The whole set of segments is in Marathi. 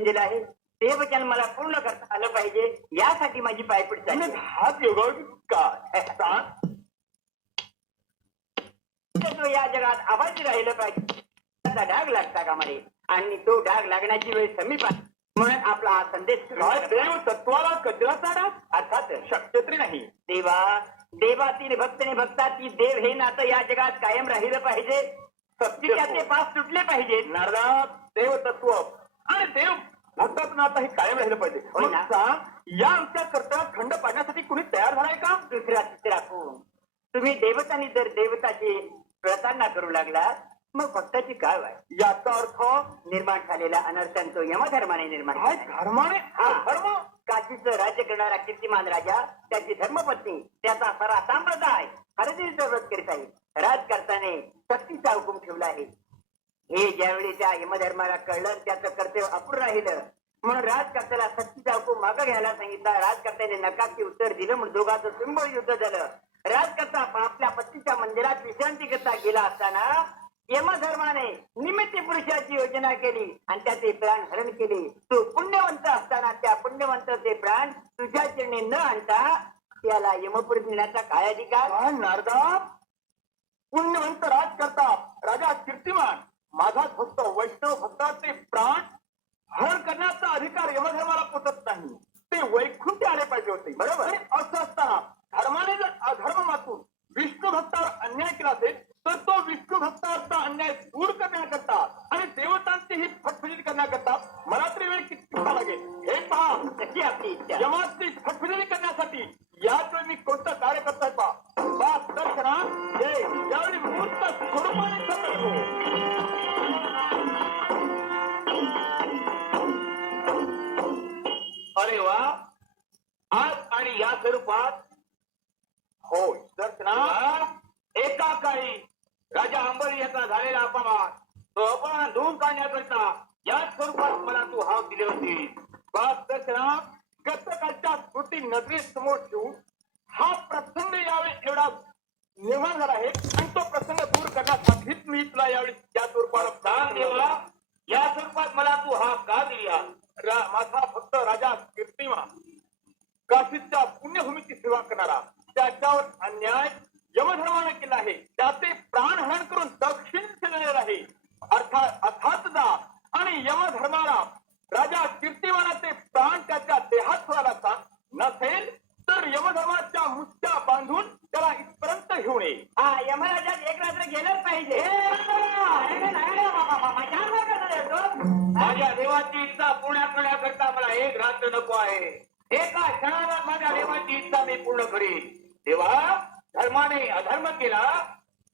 वचन दिलं आहे. ते वचन मला पूर्ण करता आलं पाहिजे. यासाठी माझी पायपीट झाली हात तो या जगात आबाजी राहिलं पाहिजे. त्याचा डाग लागता का मध्ये आणि तो डाग लागण्याची वेळ समीप आहे म्हणून आपला हा संदेश. देव तत्वाला कचरा चाडा अर्थात शक्य तरी नाही. देवा देवातील भक्तने भक्ताची देव हे नातं या जगात कायम राहिलं पाहिजे. सत्य त्याचे पास तुटले पाहिजेत नारदा देव तत्व आणि देव भक्तात नाता हे कायम राहिलं पाहिजे. होय मग ना? सांग या आमच्या कर्तव्यात खंड पाडण्यासाठी कुणी तयार झालाय का? दुसरा तिसरा कोण तुम्ही देवतांनी जर देवताची प्रतारणा करू लागला मग भक्ताची काय वाय? याचा अर्थ निर्माण झालेला अनर्थांतो यमधर्माने निर्माण काय. धर्माने? हा. धर्म? काशीचं राज्य करणारा कीर्तिमान राजा त्याची धर्मपत्नी त्याचा सारा संप्रदाय हरदेवीचं व्रत करीत आहे राजकर्त्याने सक्तीचा हुकूम ठेवला आहे हे ज्यावेळी त्या यमधर्माला कळलं त्याचं कर्तव्य अपूर्ण राहिलं. म्हणून राजकर्त्याला सक्तीचा हुकूम मागं घ्यायला सांगितला. राजकर्त्याने नकाशी उत्तर दिलं म्हणून दोघांचं तुंबळ युद्ध झालं. राजकर्ता आपल्या पत्नीच्या मंदिरात विश्रांती करता गेला असताना यमधर्माने निमित्त पुरुषाची योजना केली आणि त्याचे प्राण हरण केले. तो पुण्यवंत असताना त्या पुण्यवंताचे प्राण तुझ्या चरणी न आणता त्याला यमपुरीत नेण्याचा काय अधिकार? नारदा? पुण्यवंत राजकर्ता राजा कीर्तिमान. माझा भक्त वैष्णव भक्ताचे प्राण हरण करण्याचा अधिकार यमधर्माला पोचत नाही. ते वैकुंठी आले पाहिजे होते बरोबर. असं असताना धर्माने जर अधर्म मातून विष्णू भक्तावर अन्याय केला असेल तर तो विष्णू भक्तावरचा अन्याय दूर करण्याकरता आणि देवतांची ही फटफटी करण्याकरता मला तरी वेळ किती लागेल? हे पहा. कशी आपली इच्छा जमातची फटफटी करण्यासाठी होय. दर्शना एका काळी राजा अंबरी याचा झालेला अपमान तो अपमान धुवून काढण्याकरता या स्वरूपात मला तू हाव दिले होते. बात दर्शना गतकालच्या नजरे समोर ठेवून हा प्रसंग यावेळी एवढा निर्माण झाला आहे आणि तो प्रसंग दूर करण्यासाठीच मी तुला यावेळी त्या स्वरूपाला दान देवा या स्वरूपात मला तू हा का दिला? माझा फक्त राजा कीर्तिमा काशीच्या पुण्यभूमीची सेवा करणारा. न्याय अन्याय केला आहे. धर्माने अधर्म केला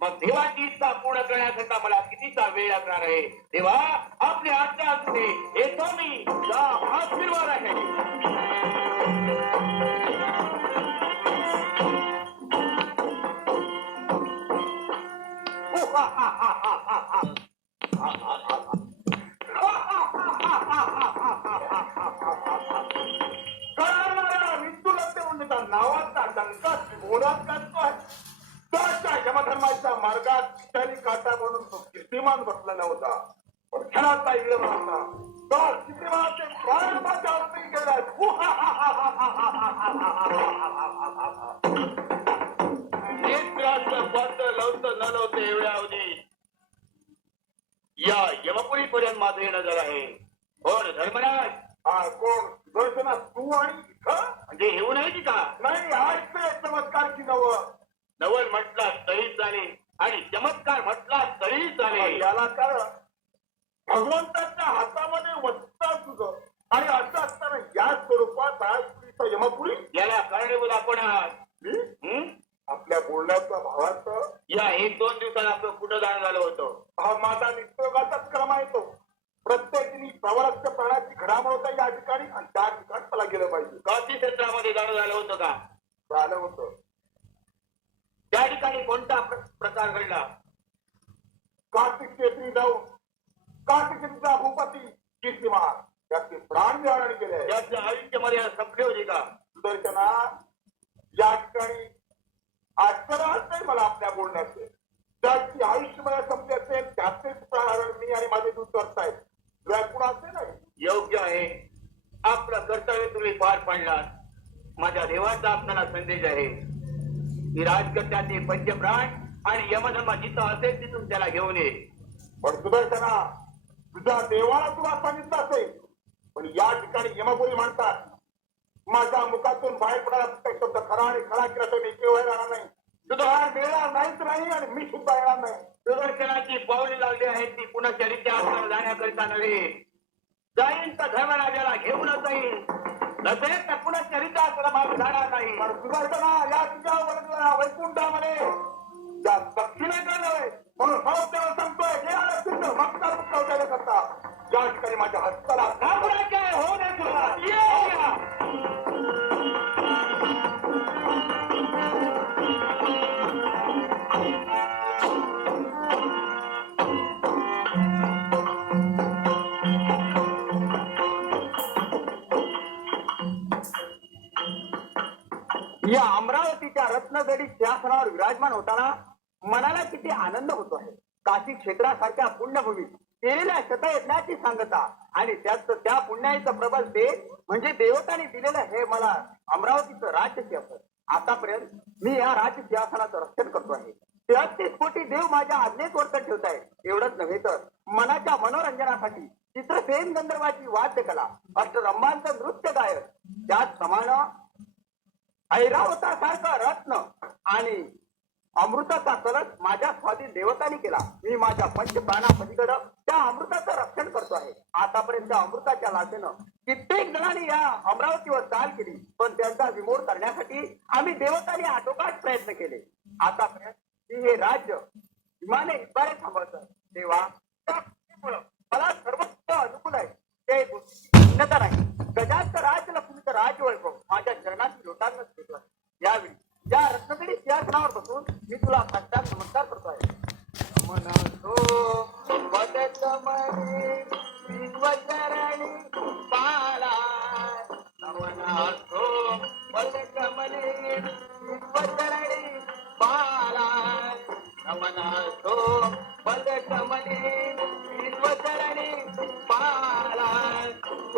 मग देवाची इच्छा पूर्ण करण्याकरता मला कितीचा वेळ लागणार आहे? देवा आपली आज्ञा असते येतो मी. या आशीर्वाद आहे. हो, या यमपुरी पर्यंत माझं येणं जर आहे. कोण धर्मराज? हा कोण? तू आणि म्हणजे येऊ नाही की का? नाही चमत्कार की नवल नवल म्हटला तरी चालेल आणि चमत्कार म्हटला तरी चालेल. याला कारण भगवंताच्या हातामध्ये वस्त्र तुझं आणि असं या स्वरूपात आज यमपुरी. याला कारणीभूत आपण आहात. आपल्या बोलण्याचा भावार्थ या एक दोन दिवसात आपलं कुठं दान झालं होतं? हा माझा निसर्गाचाच क्रम आहे तो. प्रत्येक प्रवरस्य प्राण्याची घडामोड होता या ठिकाणी आणि त्या ठिकाणी मला गेलं पाहिजे. काशी क्षेत्रामध्ये दान झालं होतं का झालं होतं त्या ठिकाणी कोणता प्र- प्रकार घडला कार्तिक केसरी जाऊन कार्तिक केसरीचा भूपती कीर्तिमान त्याचे प्राण निवारण केले त्याचं संपली होती का? सुदर्शना या ठिकाणी आश्चर्य वाटतंय मला आपल्या बोलण्याचे. त्याची आयुष्य मला संपले असेल त्याचेच प्राण मी आणि माझे दूध करतायत. व्याकुळ असे नाही. योग्य आहे. आपलं कर्तव्य तुम्ही पार पाडलात. माझ्या देवाचा आपल्याला संदेश आहे. की राजकर्त्याचे पंचप्राण आणि यमधर्मा जिथं असेल तिथून त्याला घेऊन ये. पण सुदर्शना तुझ्या देवाला तुला सांगितलं असेल. पण या ठिकाणी यमपुरी म्हणतात. माझ्या मुखातून बाहेर प्रत्येक शब्द खरा आणि खरा केला तर मी केव्हा राहणार नाही. तुझा मिळणार नाहीच नाही आणि मी सुद्धा येणार नाही. सुदर्शनाची पावले लागली आहेत ती पुन्हा चरित्या जाण्याकरिता नव्हे. जाईन तर धर्मराजाला घेऊनच जाईन. नसेल तर पुन्हा चरित्रा मागे जाणार नाही. सुदर्शना या तुझ्या वर्ग- वैकुंठामध्ये दक्षिणेकडे नव्हे. म्हणून सर्व तेव्हा सांगतोय हे सिद्ध मक्कार मुक्कावत्याला करता या ठिकाणी माझ्या हस्ताला हो तुला. ये अमरावतीच्या रत्नगडी सिंहासनावर विराजमान होताना मनाला किती आनंद होतो आहे. काशी क्षेत्रासारख्या पुण्यभूमीत केलेल्या शतयज्ञाची सांगता. आणि त्याच त्या पुण्याचं प्रबल ते म्हणजे देवताने दिलेलं हे मला अमरावतीचं राज्य सिंहासन आतापर्यंत मी या राज्य सिंहासनाचं रक्षण करतो आहे. तेहतीस कोटी देव माझ्या आज्ञेत वर्तन ठेवत आहे एवढंच नव्हे तर मनाच्या मनोरंजनासाठी चित्रसेन गंधर्वाची वाद्यकला अष्टरंभांचं नृत्य गायक त्याचप्रमाणे ऐरावतासारखा रत्न आणि अमृताचा कलश माझ्या स्वाधीन देवतानी केला. मी माझ्या पंचप्राणापतीकडं त्या अमृताचं रक्षण करतो आहे. आतापर्यंत अमृताच्या लाटेनं कित्येक जणांनी या अमरावतीवर चाल केली. पण त्यांचा विमोड करण्यासाठी आम्ही देवतांनी आटोकाट प्रयत्न केले. आता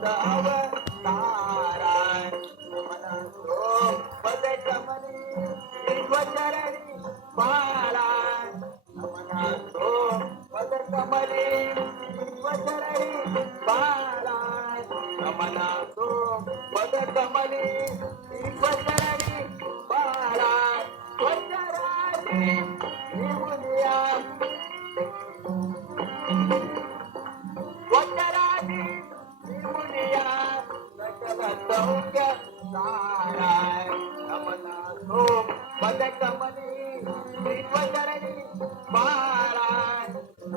the hour.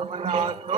Illuminati.